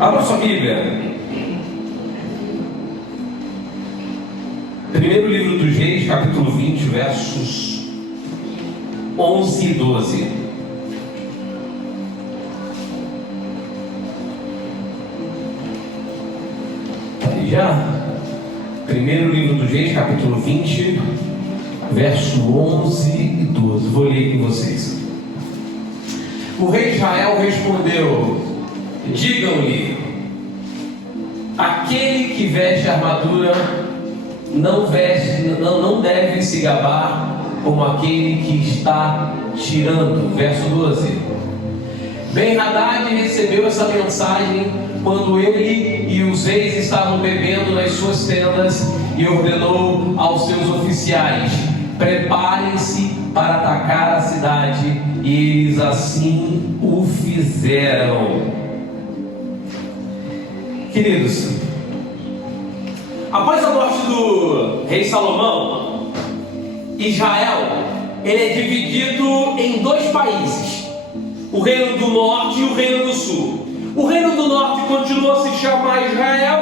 Abra sua Bíblia. Primeiro livro dos Reis, capítulo 20, versos 11 e 12. Aí já? Primeiro livro dos Reis, capítulo 20, verso 11 e 12. Vou ler com vocês. O rei Israel respondeu: digam-lhe, aquele que veste armadura não deve se gabar como aquele que está tirando. Verso 12. Ben-Hadad recebeu essa mensagem quando ele e os reis estavam bebendo nas suas tendas e ordenou aos seus oficiais: preparem-se para atacar a cidade. E eles assim o fizeram. Queridos, após a morte do rei Salomão, Israel ele é dividido em dois países: o reino do norte e o reino do sul. O reino do norte continuou a se chamar Israel,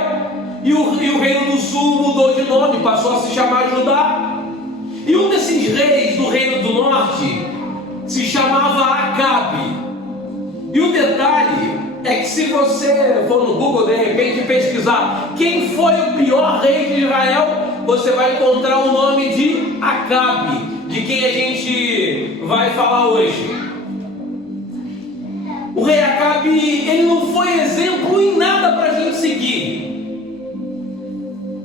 e o reino do sul mudou de nome, passou a se chamar Judá. E um desses reis do reino do norte se chamava Acabe. E o detalhe é que, se você for no Google de repente pesquisar quem foi o pior rei de Israel, você vai encontrar o nome de Acabe, de quem a gente vai falar hoje. O rei Acabe, ele não foi exemplo em nada para a gente seguir.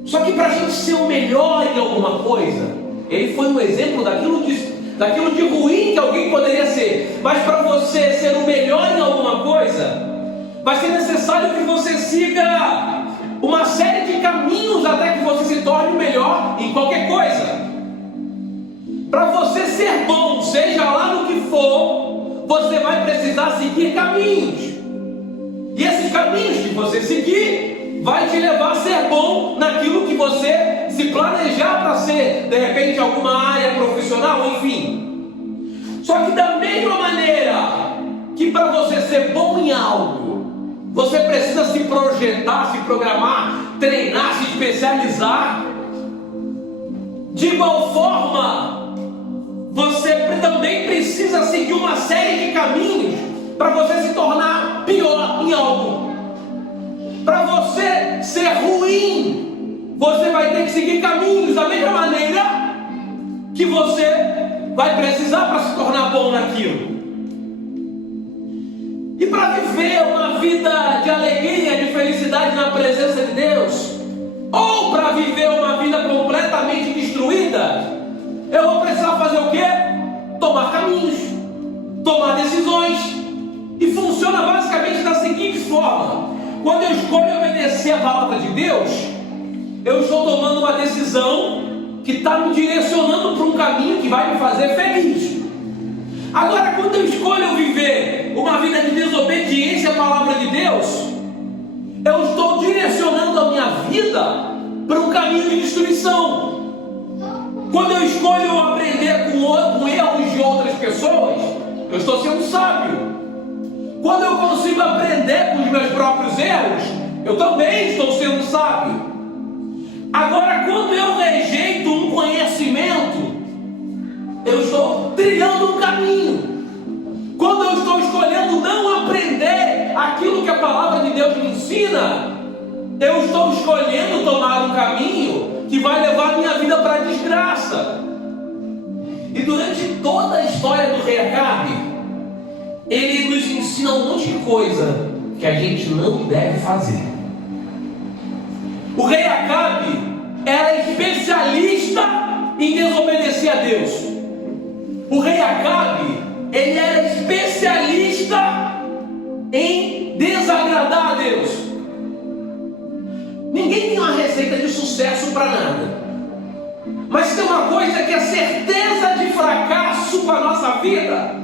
Só que para a gente ser o melhor em alguma coisa, ele foi um exemplo daquilo de ruim que alguém poderia ser. Mas para você ser o melhor em alguma coisa, vai ser necessário que você siga uma série de caminhos até que você se torne o melhor em qualquer coisa. Para você ser bom, seja lá no que for, você vai precisar seguir caminhos. E esses caminhos que você seguir vai te levar a ser bom naquilo que você se planejar para ser, de repente, alguma área profissional, enfim. Só que da mesma maneira que para você ser bom em algo, você precisa se projetar, se programar, treinar, se especializar, de igual forma, você também precisa seguir uma série de caminhos para você se tornar pior em algo. Para você ser ruim, você vai ter que seguir caminhos da mesma maneira que você vai precisar para se tornar bom naquilo. E para viver uma vida de alegria, de felicidade na presença de Deus, ou para viver uma vida completamente destruída, eu vou precisar fazer o quê? Tomar caminhos, tomar decisões. E funciona basicamente da seguinte forma: quando eu escolho obedecer a palavra de Deus, eu estou tomando uma decisão que está me direcionando para um caminho que vai me fazer feliz. Agora, quando eu escolho viver uma vida de desobediência à palavra de Deus, eu estou direcionando a minha vida para um caminho de destruição. Quando eu escolho aprender com erros de outras pessoas, eu estou sendo sábio. Quando eu consigo aprender com os meus próprios erros, eu também estou sendo sábio. Agora, quando eu rejeito um conhecimento, eu estou trilhando um caminho. Quando eu estou escolhendo não aprender aquilo que a palavra de Deus me ensina, eu estou escolhendo tomar um caminho que vai levar a minha vida para a desgraça. E durante toda a história do rei Acabe, ele nos ensina um monte de coisa que a gente não deve fazer. O rei Acabe era especialista em desobedecer a Deus. O rei Acabe, ele era especialista em desagradar a Deus. Ninguém tem uma receita de sucesso para nada. Mas tem uma coisa que é certeza de fracasso para a nossa vida: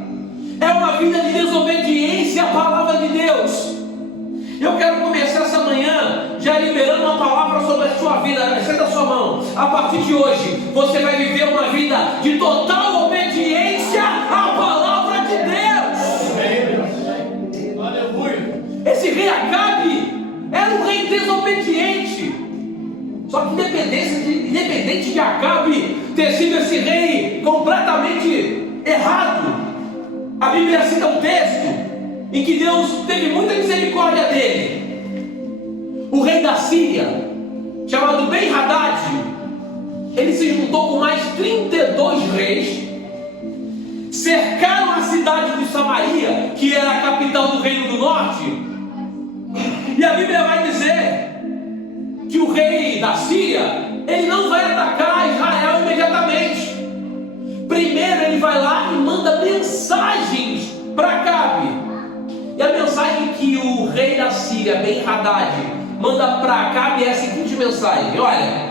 é uma vida de desobediência à palavra de Deus. Eu quero começar essa manhã já liberando uma palavra sobre a sua vida. Estenda a sua mão. A partir de hoje, você vai viver uma vida de total obediência à palavra de Deus. Esse rei Acabe, era um rei desobediente. Só que independente de Acabe ter sido esse rei completamente errado, a Bíblia cita um texto em que Deus teve muita misericórdia dele. O rei da Síria, chamado Ben-Hadad, ele se juntou com mais 32 reis, cercaram a cidade de Samaria, que era a capital do reino do norte, e a Bíblia vai dizer que o rei da Síria, ele não vai atacar Israel imediatamente. Primeiro ele vai lá e manda mensagens para Acabe. E a mensagem que o rei da Síria, Ben-Hadad, manda para Acabe é a seguinte mensagem: olha,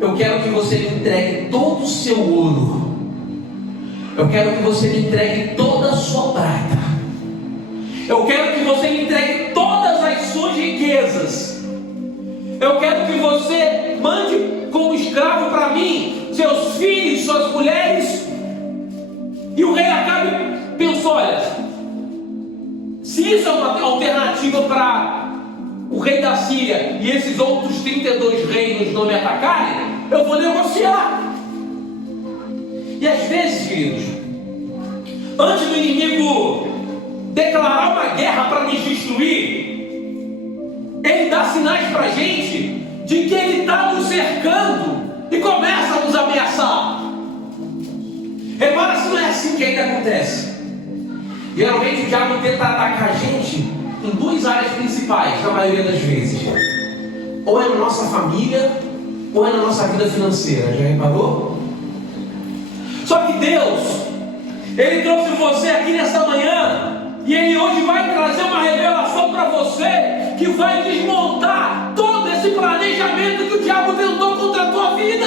eu quero que você me entregue todo o seu ouro, eu quero que você me entregue toda a sua prata, eu quero que você me entregue todas as suas riquezas, eu quero que você mande como escravo para mim seus filhos, suas mulheres. E o rei Acabe pensou: olha, se isso é uma alternativa para o rei da Síria e esses outros 32 reinos não me atacarem, eu vou negociar. E às vezes, queridos, antes do inimigo declarar uma guerra para nos destruir, ele dá sinais para a gente de que ele está nos cercando e começa a nos ameaçar. Repara se não é assim que ainda acontece. Geralmente o diabo tenta atacar a gente em duas áreas principais, na maioria das vezes. Ou é na nossa família, ou é na nossa vida financeira. Já reparou? Só que Deus, Ele trouxe você aqui nessa manhã, e Ele hoje vai trazer uma revelação para você que vai desmontar todo esse planejamento que o diabo tentou contra a tua vida.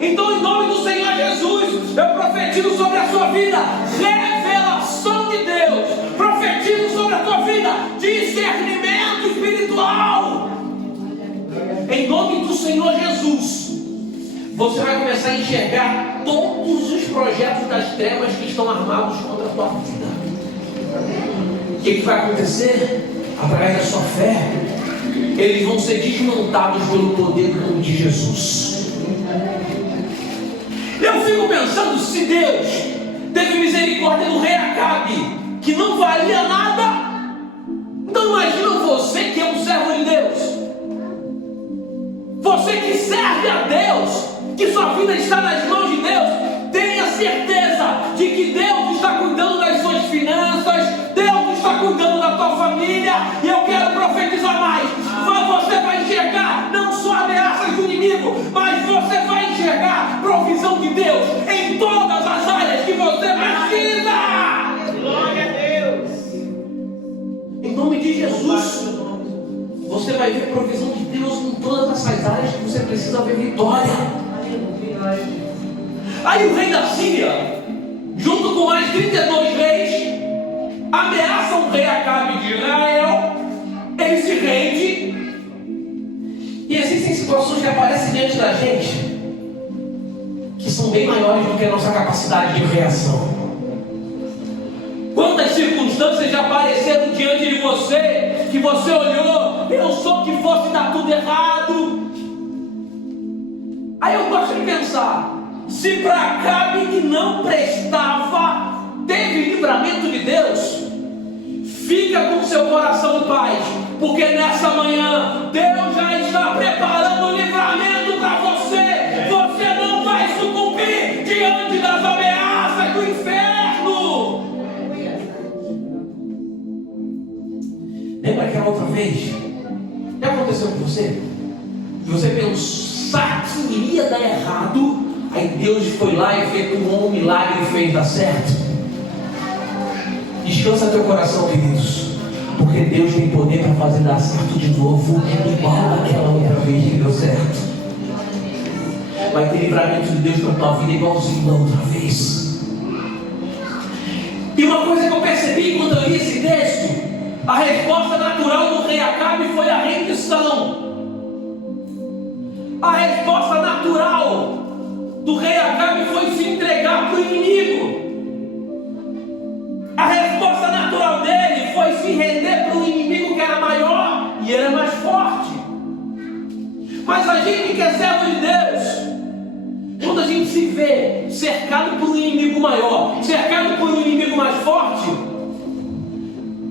Então, em nome do Senhor Jesus, eu profetizo sobre a sua vida revelação de Deus, profetizo sobre a tua vida discernimento espiritual. Em nome do Senhor Jesus, você vai começar a enxergar todos os projetos das trevas que estão armados contra a tua vida. O que vai acontecer? Através da sua fé, eles vão ser desmontados pelo poder do nome de Jesus. Eu fico pensando, se Deus teve misericórdia do rei Acabe, que não valia nada, então imagina você que é um servo de Deus, você que serve a Deus, que sua vida está nas mãos de Deus. Tenha certeza de que Deus está cuidando das suas finanças, Deus está cuidando da tua família. E eu quero profetizar mais: você vai enxergar não só ameaças do inimigo, mas você vai enxergar provisão de Deus em todas as áreas que você precisa. Glória a Deus. Em nome de Jesus, você vai ver provisão de Deus em todas essas áreas que você precisa ver vitória. Aí o rei da Síria, junto com mais 32 reis, ameaçam o rei Acabe de Israel. Ele se rende. E existem situações que aparecem diante da gente que são bem maiores do que a nossa capacidade de reação. Quantas circunstâncias já apareceram diante de você que você olhou, pensou que fosse dar tudo errado? Aí eu gosto de pensar, se para Acabe, que não prestava, teve livramento de Deus, fica com seu coração em paz, porque nessa manhã Deus já está preparando o livramento para você. Você não vai sucumbir diante das ameaças do inferno. Lembra aquela outra vez? Já aconteceu com você? E você pensar que iria dar errado, aí Deus foi lá e fez um milagre e fez dar certo. Descansa teu coração, queridos, porque Deus tem poder para fazer dar certo de novo, igual aquela outra vez que deu certo. Vai ter livramento de Deus para tua vida igualzinho da outra vez. E uma coisa que eu percebi quando eu li esse texto, a resposta natural do rei Acabe foi a rendição. A resposta natural do rei Acabe foi se entregar para o inimigo. A resposta natural dele foi se render para um inimigo que era maior e era mais Mas a gente que é servo de Deus, quando a gente se vê cercado por um inimigo maior, cercado por um inimigo mais forte,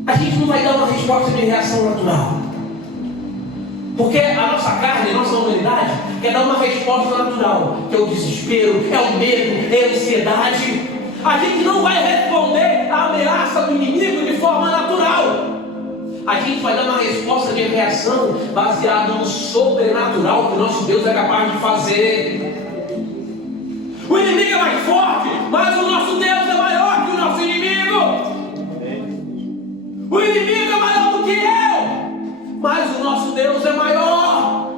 a gente não vai dar uma resposta de reação natural. Porque a nossa carne, a nossa humanidade, quer dar uma resposta natural, que é o desespero, é o medo, é a ansiedade. A gente não vai responder à ameaça do inimigo de forma natural. A gente vai dar uma resposta de reação baseada no sobrenatural que o nosso Deus é capaz de fazer. O inimigo é mais forte, mas o nosso Deus é maior que o nosso inimigo. O inimigo é maior do que eu, mas o nosso Deus é maior.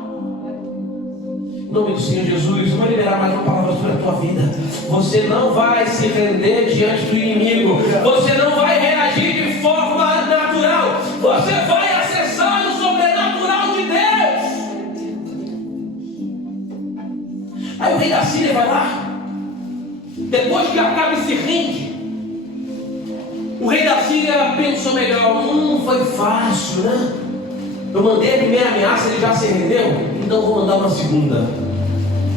Em nome do Senhor Jesus, eu vou liberar mais uma palavra sobre a tua vida. Você não vai se render diante do inimigo. Você não vai reagir de forma natural. Você vai acessar o sobrenatural de Deus. Aí o rei da Síria vai lá. Depois que Acabe se rende, o rei da Síria pensou melhor. Foi fácil, né? Eu mandei a primeira ameaça, ele já se rendeu, então vou mandar uma segunda.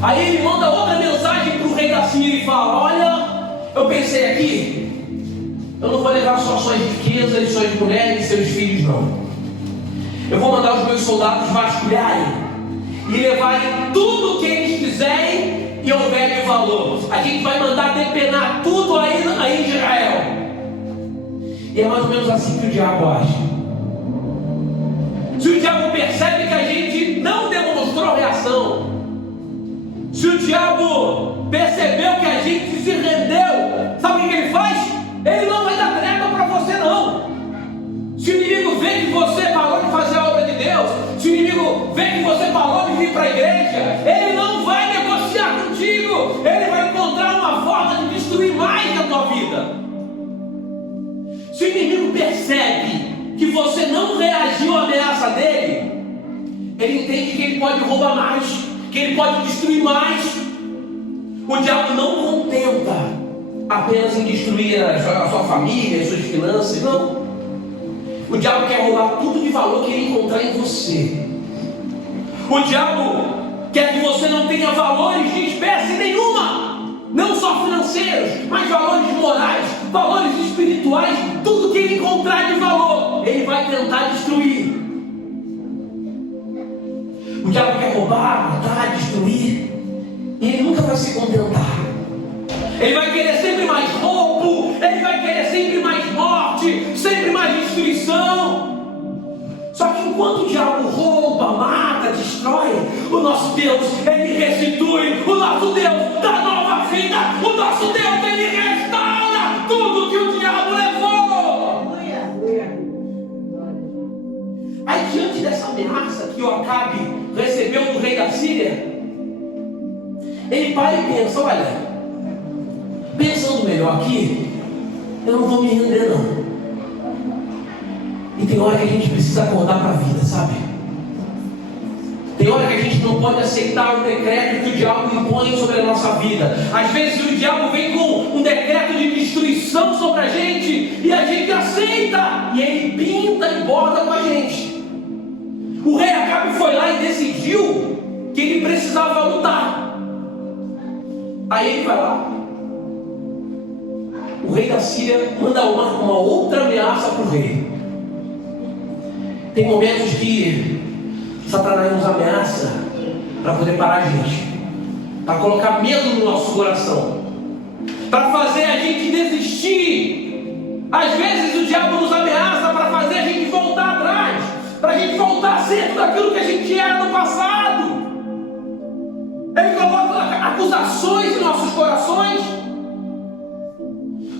Aí ele manda outra mensagem para o rei da Síria e fala: olha, eu pensei aqui, eu não vou levar só suas riquezas, suas mulheres e seus filhos, não. Eu vou mandar os meus soldados vasculharem e levarem tudo o que eles quiserem e houver de valor. A gente vai mandar depenar tudo aí em Israel. E é mais ou menos assim que o diabo age. Se o diabo percebe que a gente não demonstrou reação, se o diabo percebeu que a gente se rendeu, sabe o que ele faz? Ele não vai dar trégua para você, não. Se o inimigo vê que você parou de fazer a obra de Deus, se o inimigo vê que você parou de vir para a igreja, ele não vai negociar contigo. Ele vai encontrar uma forma de destruir mais a tua vida. Se o inimigo percebe que você não reagiu à ameaça dele, ele entende que ele pode roubar mais, que ele pode destruir mais. O diabo não contenta apenas em destruir a sua família, as suas finanças, não. O diabo quer roubar tudo de valor que ele encontrar em você. O diabo quer que você não tenha valores de espécie nenhuma, não só financeiros, mas valores morais, valores espirituais. Tudo que ele encontrar de valor, ele vai tentar destruir. O diabo quer roubar, matar, destruir, e ele nunca vai se contentar. Ele vai querer sempre mais roubo, ele vai querer sempre mais morte, sempre mais destruição. Só que enquanto o diabo rouba, mata, destrói, o nosso Deus, ele restitui. O nosso Deus dá nova vida. O nosso Deus, ele restaura tudo que o diabo levou. Aí diante dessa ameaça que o Acabe recebeu do rei da Síria, ele para e pensa: olha, pensando melhor aqui, eu não vou me render, não. E tem hora que a gente precisa acordar para a vida, sabe? Tem hora que a gente não pode aceitar o decreto que o diabo impõe sobre a nossa vida. Às vezes o diabo vem com um decreto de destruição sobre a gente e a gente aceita, e ele pinta e borda com a gente. O rei Acabe foi lá e decidiu que ele precisava lutar. Aí ele vai lá. O rei da Síria manda uma outra ameaça para o rei. Tem momentos que Satanás nos ameaça para poder parar a gente, para colocar medo no nosso coração, para fazer a gente desistir. Às vezes o diabo nos ameaça para fazer a gente voltar atrás, para a gente voltar a ser tudo aquilo que a gente era no passado. Ele coloca acusações em nossos corações.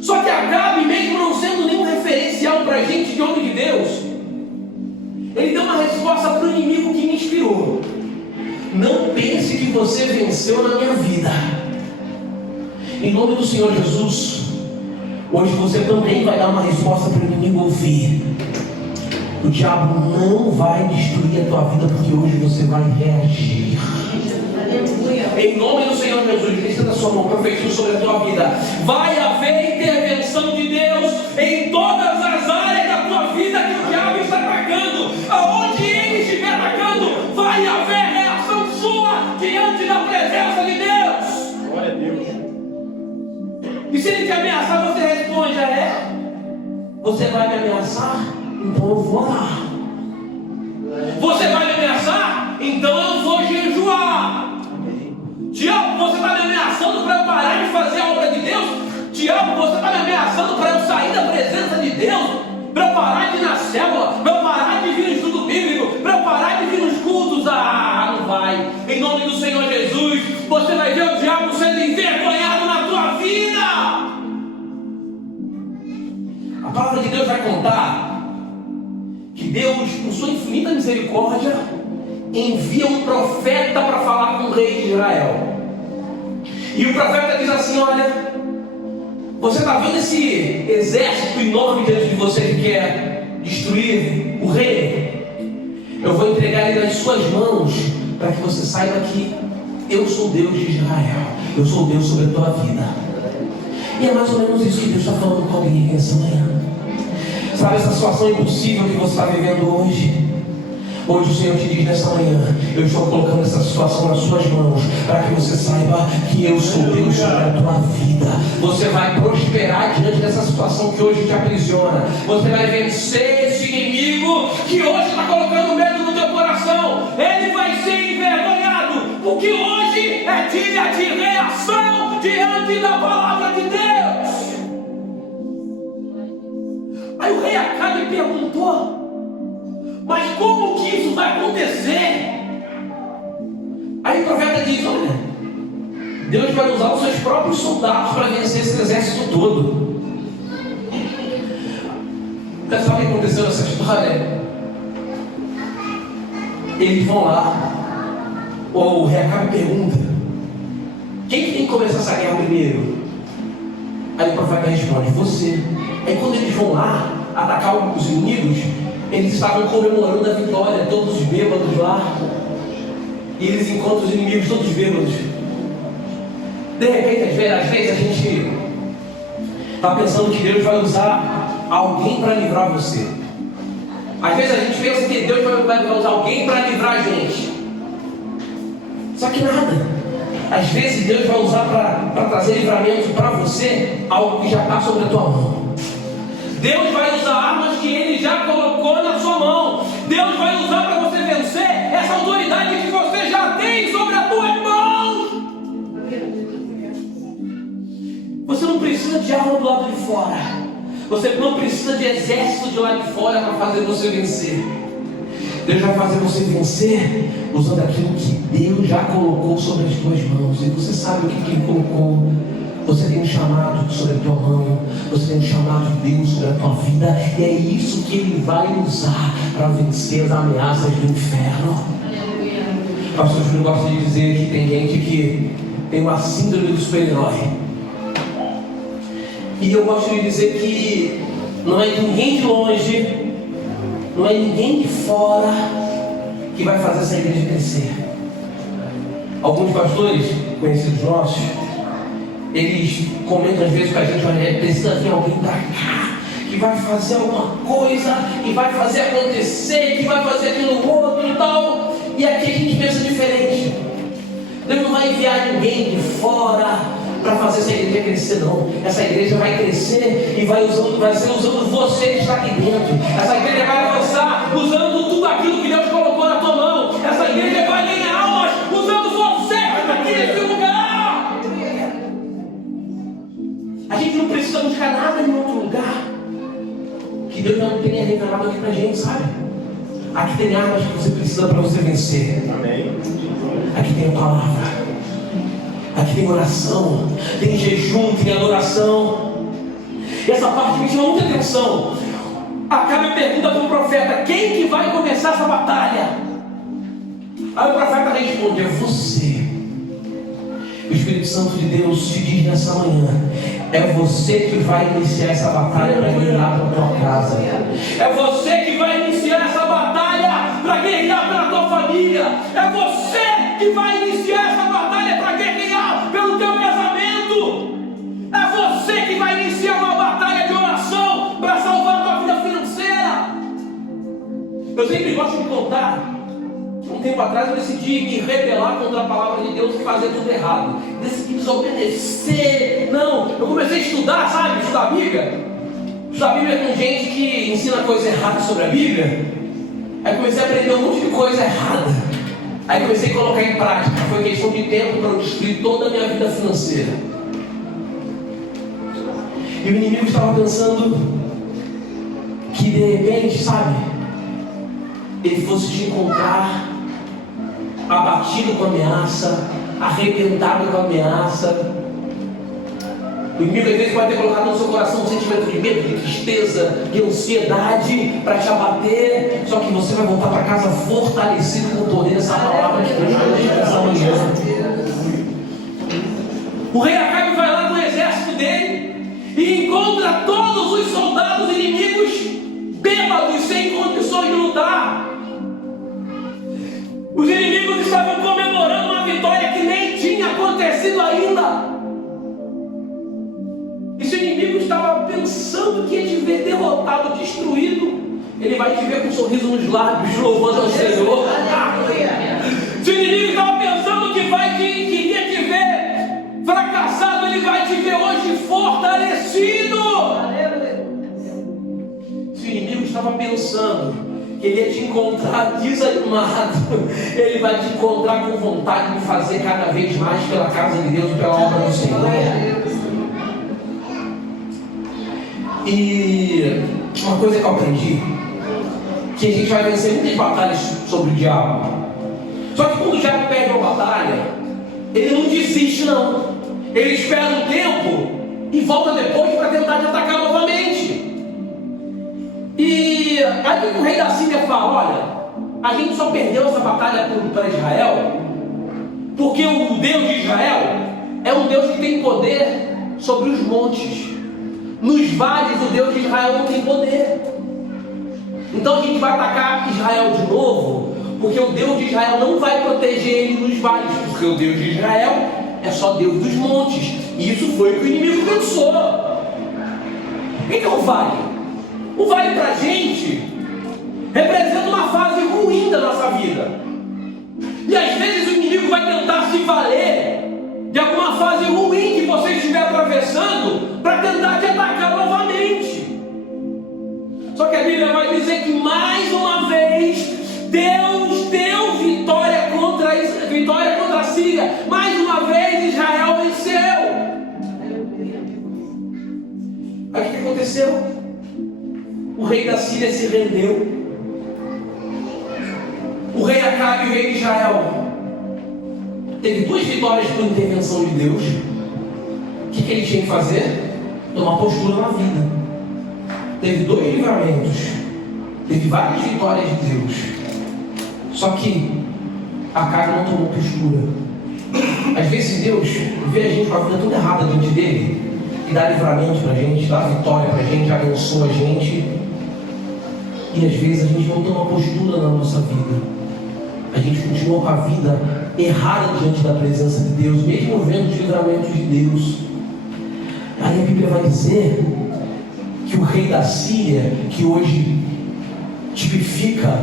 Só que Acabe, mesmo não sendo nenhum referencial para a gente de homem de Deus, ele deu uma resposta para o inimigo que me inspirou: não pense que você venceu na minha vida. Em nome do Senhor Jesus, hoje você também vai dar uma resposta para o inimigo ouvir. O diabo não vai destruir a tua vida, porque hoje você vai reagir. Em nome do Senhor Jesus, estenda a sua mão, profetizo sobre a tua vida. Vai haver intervenção de Deus em todas as áreas da tua vida que o diabo está atacando. Aonde ele estiver atacando, vai haver reação de Você vai me ameaçar? Então eu vou orar. Você vai me ameaçar? Então eu vou jejuar. Diabo, você está me ameaçando para eu parar de fazer a obra de Deus? Diabo, você está me ameaçando para eu sair da presença de Deus? Para eu parar de ir na célula? Para eu parar de vir no estudo bíblico? Para eu parar de vir nos cultos? Ah, não vai. Em nome do Senhor Jesus, você vai ver o diabo sendo envergonhado na tua vida. A palavra de Deus vai contar que Deus, com sua infinita misericórdia, envia um profeta para falar com o rei de Israel. E o profeta diz assim: olha, você está vendo esse exército enorme diante de você que quer destruir o rei? Eu vou entregar ele nas suas mãos, para que você saiba que eu sou Deus de Israel, eu sou Deus sobre a tua vida. E é mais ou menos isso que Deus está falando com alguém aqui essa manhã. Sabe essa situação impossível que você está vivendo hoje? Hoje o Senhor te diz nessa manhã: eu estou colocando essa situação nas suas mãos, para que você saiba que eu sou Deus sobre a tua vida. Você vai prosperar diante dessa situação que hoje te aprisiona. Você vai vencer esse inimigo que hoje está colocando medo no teu coração. Ele vai ser envergonhado, porque hoje é dia de reação diante da palavra de Deus. Aí o rei Acabe perguntou: mas como que isso vai acontecer? Aí o profeta diz: olha, Deus vai usar os seus próprios soldados para vencer esse exército todo. Sabe o que aconteceu nessa história? Eles vão lá, o rei Acabe pergunta: quem que tem que começar essa guerra primeiro? Aí o profeta responde: você. Aí quando eles vão lá atacar os inimigos, eles estavam comemorando a vitória, todos bêbados lá. E eles encontram os inimigos todos bêbados. De repente, às vezes a gente está pensando que Deus vai usar alguém para livrar você. Às vezes a gente pensa que Deus vai usar alguém para livrar a gente. Só que nada. Às vezes Deus vai usar para trazer livramento para você algo que já está sobre a tua mão. Deus vai usar armas que Ele já colocou na sua mão. Deus vai usar para você vencer essa autoridade que você já tem sobre as tuas mãos. Você não precisa de arma do lado de fora. Você não precisa de exército de lá de fora para fazer você vencer. Deus vai fazer você vencer usando aquilo que Deus já colocou sobre as tuas mãos. E você sabe o que Ele colocou. Você tem um chamado sobre a tua mão. Você tem um chamado de Deus sobre a tua vida. E é isso que Ele vai usar para vencer as ameaças do inferno. Pastor Júlio gosta de dizer que tem gente que tem uma síndrome do super-herói. E eu gosto de dizer que não é ninguém de longe, não é ninguém de fora que vai fazer essa igreja crescer. Alguns pastores conhecidos nossos, eles comentam às vezes com a gente: olha, precisa vir alguém para cá, que vai fazer alguma coisa, que vai fazer acontecer, que vai fazer aquilo outro e tal. E aqui a gente pensa diferente. Deus não vai enviar ninguém de fora para fazer essa igreja crescer, não. Essa igreja vai crescer e vai ser usando você que está aqui dentro. Essa igreja vai avançar usando tudo aquilo que Deus colocou na tua mão. Essa igreja vai ganhar almas usando você que está aqui nesse lugar. A gente não precisa buscar nada em outro lugar que Deus não tenha revelado aqui pra gente, sabe? Aqui tem armas que você precisa para você vencer. Amém. Aqui tem a palavra. Aqui tem oração, tem jejum, tem adoração. E essa parte me chama muita atenção. Acabe pergunta para o profeta: quem que vai começar essa batalha? Aí o profeta responde: é você. O Espírito Santo de Deus te diz nessa manhã: é você que vai iniciar essa batalha para guerrear pela tua casa. É você que vai iniciar essa batalha para guerrear pela tua família. É você que vai iniciar essa batalha para guerrear pelo teu casamento. É você que vai iniciar uma batalha de oração para salvar a tua vida financeira. Eu sempre gosto de contar. Um tempo atrás eu decidi me rebelar contra a palavra de Deus e fazer tudo errado. Decidi desobedecer. Não, eu comecei a estudar, sabe? Estudar a Bíblia. Estudar a Bíblia com gente que ensina coisa errada sobre a Bíblia. Aí comecei a aprender um monte de coisa errada. Aí comecei a colocar em prática. Foi questão de tempo para eu destruir toda a minha vida financeira. E o inimigo estava pensando que de repente, sabe, ele fosse te encontrar abatido com ameaça, arrebentado com ameaça. O inimigo às vezes pode ter colocado no seu coração um sentimento de medo, de tristeza, de ansiedade para te abater. Só que você vai voltar para casa fortalecido com o poder dessa palavra de Deus nessa manhã. O rei Acabe vai lá no exército dele e encontra todos os soldados inimigos bêbados, sem condições de lutar. Os inimigos estavam comemorando uma vitória que nem tinha acontecido ainda. E se o inimigo estava pensando que ia te ver derrotado, destruído, ele vai te ver com um sorriso nos lábios, louvando ao Senhor. Se o inimigo estava pensando que iria te ver fracassado, ele vai te ver hoje fortalecido. Se o inimigo estava pensando que ele ia te encontrar desanimado, ele vai te encontrar com vontade de fazer cada vez mais pela casa de Deus e pela obra do Senhor. E uma coisa que eu aprendi, que a gente vai vencer muitas batalhas sobre o diabo. Só que quando o diabo perde uma batalha, ele não desiste não. Ele espera um tempo e volta depois para tentar te atacar novamente. E aí o rei da Síria fala: olha, a gente só perdeu essa batalha para Israel porque o Deus de Israel é um Deus que tem poder sobre os montes. Nos vales o Deus de Israel não tem poder. Então a gente vai atacar Israel de novo, porque o Deus de Israel não vai proteger ele nos vales, porque o Deus de Israel é só Deus dos montes. E isso foi o que o inimigo pensou. O que é um vale? O vale para a gente representa uma fase ruim da nossa vida. E às vezes o inimigo vai tentar se valer de alguma fase ruim que você estiver atravessando para tentar te atacar novamente. Só que a Bíblia vai dizer que mais uma vez Deus deu vitória contra a Síria. Mais uma vez Israel venceu. Aí o que aconteceu? O rei da Síria se rendeu. O rei Acabe e o rei de Israel teve 2 vitórias por intervenção de Deus. O que ele tinha que fazer? Tomar postura na vida. Teve 2 livramentos. Teve várias vitórias de Deus. Só que Acabe não tomou postura. Às vezes Deus vê a gente com a vida toda errada diante dele e dá livramento pra gente, dá vitória pra gente, abençoa a gente. E às vezes a gente não toma postura na nossa vida. A gente continua com a vida errada diante da presença de Deus, mesmo vendo os livramentos de Deus. Aí a Bíblia vai dizer que o rei da Síria, que hoje tipifica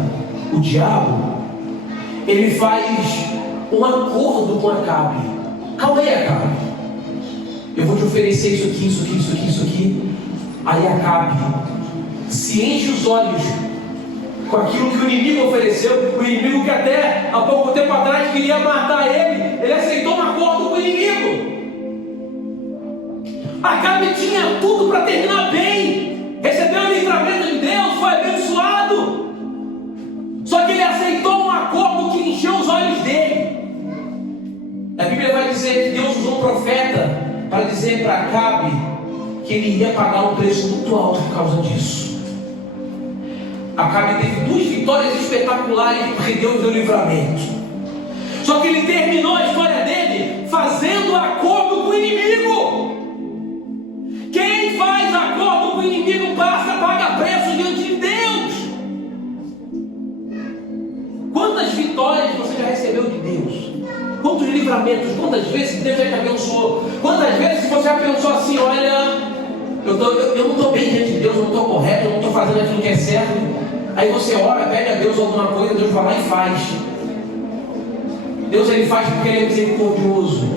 o diabo, ele faz um acordo com Acabe. Calma aí, Acabe, eu vou te oferecer isso aqui, isso aqui, isso aqui, isso aqui. Aí Acabe se enche os olhos com aquilo que o inimigo ofereceu. O inimigo que até há pouco tempo atrás queria matar ele aceitou um acordo com o inimigo. Acabe tinha tudo para terminar bem, recebeu o livramento de Deus, foi abençoado. Só que ele aceitou um acordo que encheu os olhos dele. A Bíblia vai dizer que Deus usou um profeta para dizer para Acabe que ele iria pagar um preço muito alto por causa disso. Acabe teve 2 vitórias espetaculares porque Deus deu livramento. Só que ele terminou a história dele fazendo acordo com o inimigo. Quem faz acordo com o inimigo paga preço diante de Deus. Quantas vitórias você já recebeu de Deus? Quantos livramentos? Quantas vezes Deus já te abençoou? Quantas vezes você já pensou assim: olha, eu não estou bem diante de Deus, eu não estou correto, eu não estou fazendo aquilo que é certo. Aí você ora, pede a Deus alguma coisa, Deus vai lá e faz. Deus ele faz porque ele é misericordioso.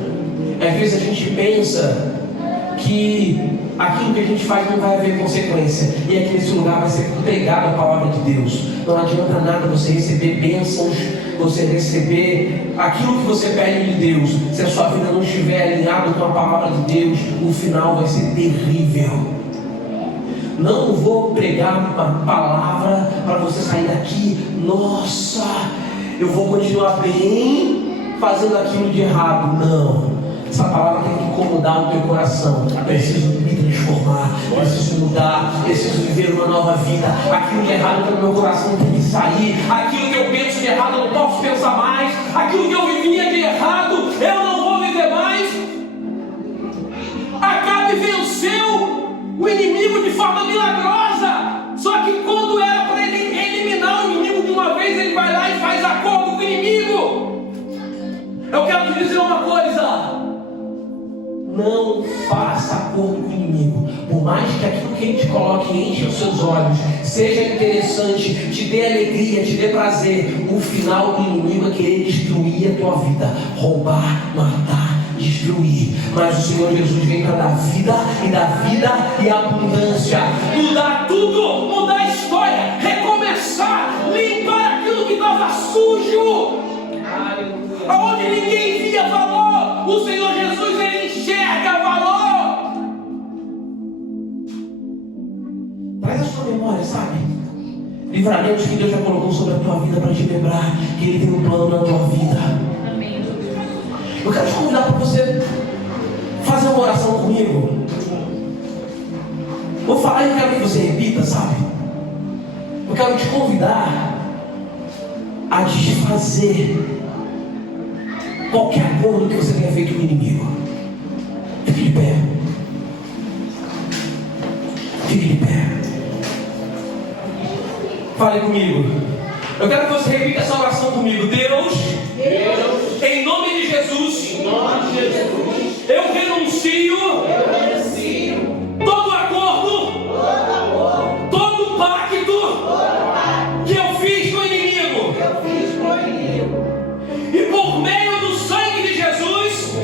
Às vezes a gente pensa que aquilo que a gente faz não vai haver consequência. E aqui nesse lugar vai ser pregada a palavra de Deus. Não adianta nada você receber bênçãos, você receber aquilo que você pede de Deus. Se a sua vida não estiver alinhada com a palavra de Deus, o final vai ser terrível. Não vou pregar uma palavra para você sair daqui, nossa, eu vou continuar bem fazendo aquilo de errado. Não. Essa palavra tem que incomodar o teu coração. Preciso me transformar, preciso mudar, preciso viver uma nova vida. Aquilo de errado que no meu coração tem que sair. Aquilo que eu penso de errado eu não posso pensar mais. Aquilo que eu vivia de errado eu não vou viver mais. Acabe venceu o inimigo de forma milagrosa. Só que quando era para ele eliminar o inimigo de uma vez, ele vai lá e faz acordo com o inimigo. Eu quero te dizer uma coisa: não faça acordo com o inimigo. Por mais que aquilo que ele te coloque enche os seus olhos, seja interessante, te dê alegria, te dê prazer, o final do inimigo é querer destruir a tua vida, roubar, matar, destruir. Mas o Senhor Jesus vem para dar vida e abundância, mudar tudo, mudar a história, recomeçar, limpar aquilo que estava sujo. Aonde ninguém via valor, o Senhor Jesus, ele enxerga valor. Traz a sua memória, sabe? Livramentos que Deus já colocou sobre a tua vida para te lembrar que Ele tem um plano na tua vida. Amém. Eu quero te convidar para você fazer uma oração comigo. Vou falar e quero que você repita, sabe? Eu quero te convidar a desfazer qualquer acordo que você tenha feito com o inimigo. Fique de pé. Fique de pé. Fale comigo. Eu quero que você repita essa oração comigo. Deus, em nome de Jesus, eu renuncio todo acordo, todo pacto que eu fiz com o inimigo. E por meio do sangue de Jesus,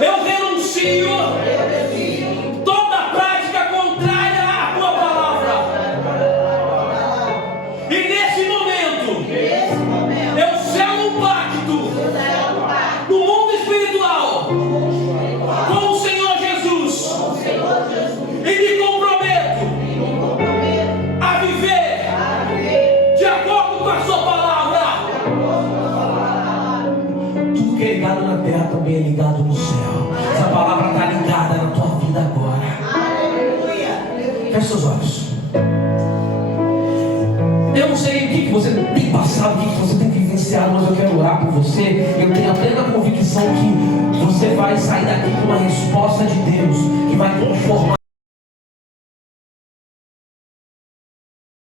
eu renuncio toda prática contrária à tua palavra. E nesse momento, eu selo um pacto no mundo espiritual com o Senhor Jesus. E me comprometo a viver de acordo com a sua palavra. Tudo que é ligado na terra também é ligado no céu. Essa palavra está ligada na tua vida agora. Feche seus olhos. Eu não sei o que você tem passado, o que você tem vivenciado, mas eu quero orar por você. Eu tenho a plena convicção que você vai sair daqui com uma resposta de Deus que vai transformar